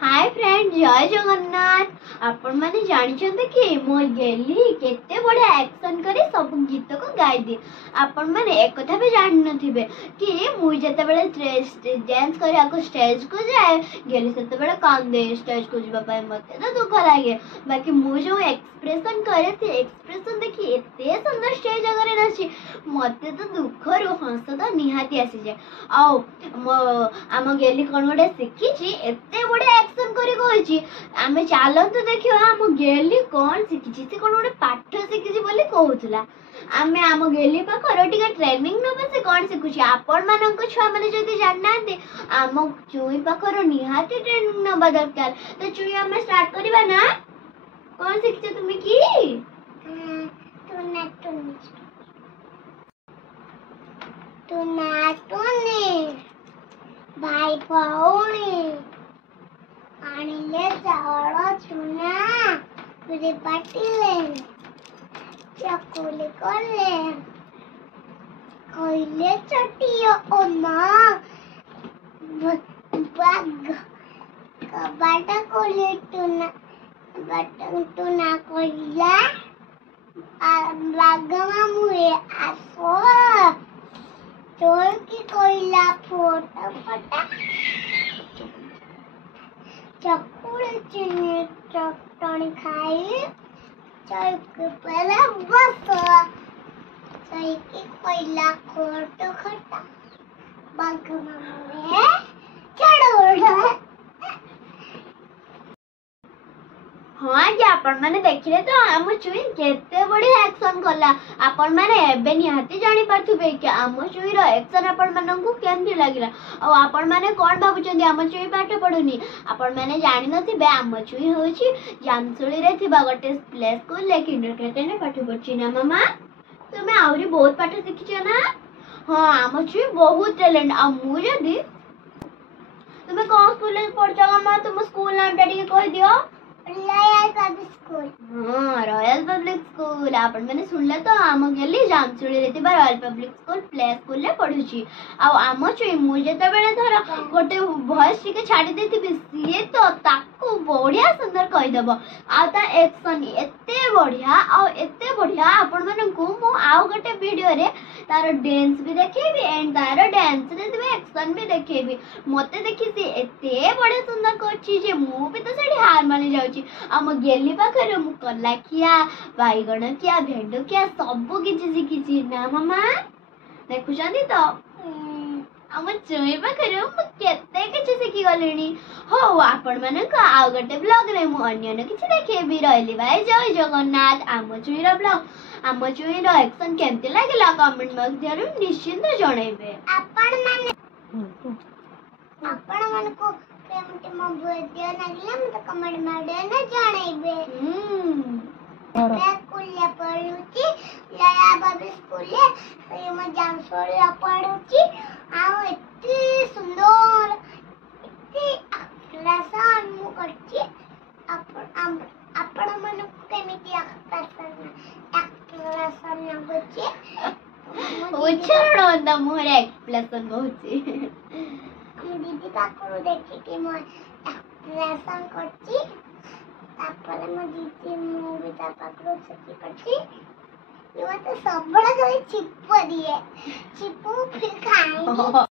Hi friend जय जगन्नाथ आपण माने जानिछन्ते कि मो गेली केते बड़े एक्शन करी सब गीत को गाई दिए। आपण माने एक कथा भी जान नथिबे कि मु जते बेले डांस करिया को स्टेज को जाए गेली सेते बेले कांदे स्टेज को जीवा पाए मते तो दुख लागे। बाकी मु जो एक्सप्रेशन करे से एक्सप्रेशन देखि एते सुंदर स्टेज अगर नाची मते तो दुख रो हंस तो निहाती आसी जाए। आउ आम गेली कोन गोटे शिखी एते बड़े एक्शन करी कहछि आमे चालंतु देखियो आम गेली कोन शिखी से कोन गोटे पाठ शिखी बोली कहउतला। आमे आम गेली पाखर टिके ट्रेनिंग नबे से कोन शिखुछि आपण मानक छुआ माने जदी जाननाते आम चुई पाखर निहाती ट्रेनिंग नबा दरकार। तो चुई आमे स्टार्ट करबा ना कोन शिखछ तुमी की टुने भाई भौणी आनिले चावल चुना पूरे बाटिले चकुली कले कइले चटियो ओ मां बाग कबाटा कोले टुना कइला बागमा मुए आसो चोर की कोइला फोटा फटा चकुल चीनी चटनी खाई चौक पर बस सही की कोइला खोटो खटा बागमा मुए चढ़ोड़ा। हाँ जे आपण माने देखिले तो आम चुई केते बड़ी एक्शन कला। आपण माने एबे निहाती जानि पाथुबे कि आम चुई रो एक्शन आपण माननकु केमथि लागिला और आपण माने कोन भाबुचंदी आम चुई पाठ पढुनी। आपण माने जानि नथिबे आम चुई होछि जामसुली रे थिबा गोटे प्ले स्कूल ले किंडरगार्टन रे पाठ पढछि ना मामा। तुमे आउरी बहुत पाठ सिखिछ ना। हां आम चुई बहुत टैलेंट आ मु जदी तुमे कोन स्कूल ले पढछ मामा तुम स्कूल नाम टा कहि दियो। Royal Public School. हाँ रॉयल पब्लिक स्कूल आपण मैंने सुनले तो आम गेली जामचुली रे तिबा Royal Public School play school ले पढुची। आ आम चुई मु जते बेले धर गोटे वॉइस टिके छाडी देथिबी सिए तो ताको बढ़िया सुंदर कहि देबो आ ता एक्शन एते बढ़िया आपण माननकु मु आउ गोटे वीडियो रे तार डांस भी देखेबी एंड तार डांस रे तिबे एक्शन भी देखेबी। मते देखि से एते बड़े सुंदर करछि जे मु भी तो सेठी हार मानि जाउछि। आम गेली पाखरे मु कला किया बाइगण किया भेंडो किया सब किछि शिखिछि ना मामा देखुछंदी तो आम चुई पाखरे मु केते किछि शिखि गलेनी। हो आपण मानक आ गोटे ब्लॉग रे मु अन्य किछि देखेबी। रहली भाई जय जगन्नाथ। आम चुई रो ब्लॉग आम चुई रो एक्शन केमति लागला कमेंट मध्य निश्चिंत जणैबे। आपण मानको केमति मो वीडियो लागला मते कमेंट मारने जणैबे। मैं स्कूल पढुची लया बाबी स्कूल ये म जामसोल पढुची आ एते सुंदर एते क्लासन मु करची। आपण मानको केमति क्लासन लागुची उच्चारण होता मोरे एक्सप्रेशन होची। दीदी पाखरु देखि कि म एक्सप्रेशन करची तापर म दीदी मु भी ता पाखरु सकी करची। ये मते सब बड़ा करे चिप्पू दिए चिप्पू फिर खाएंगे।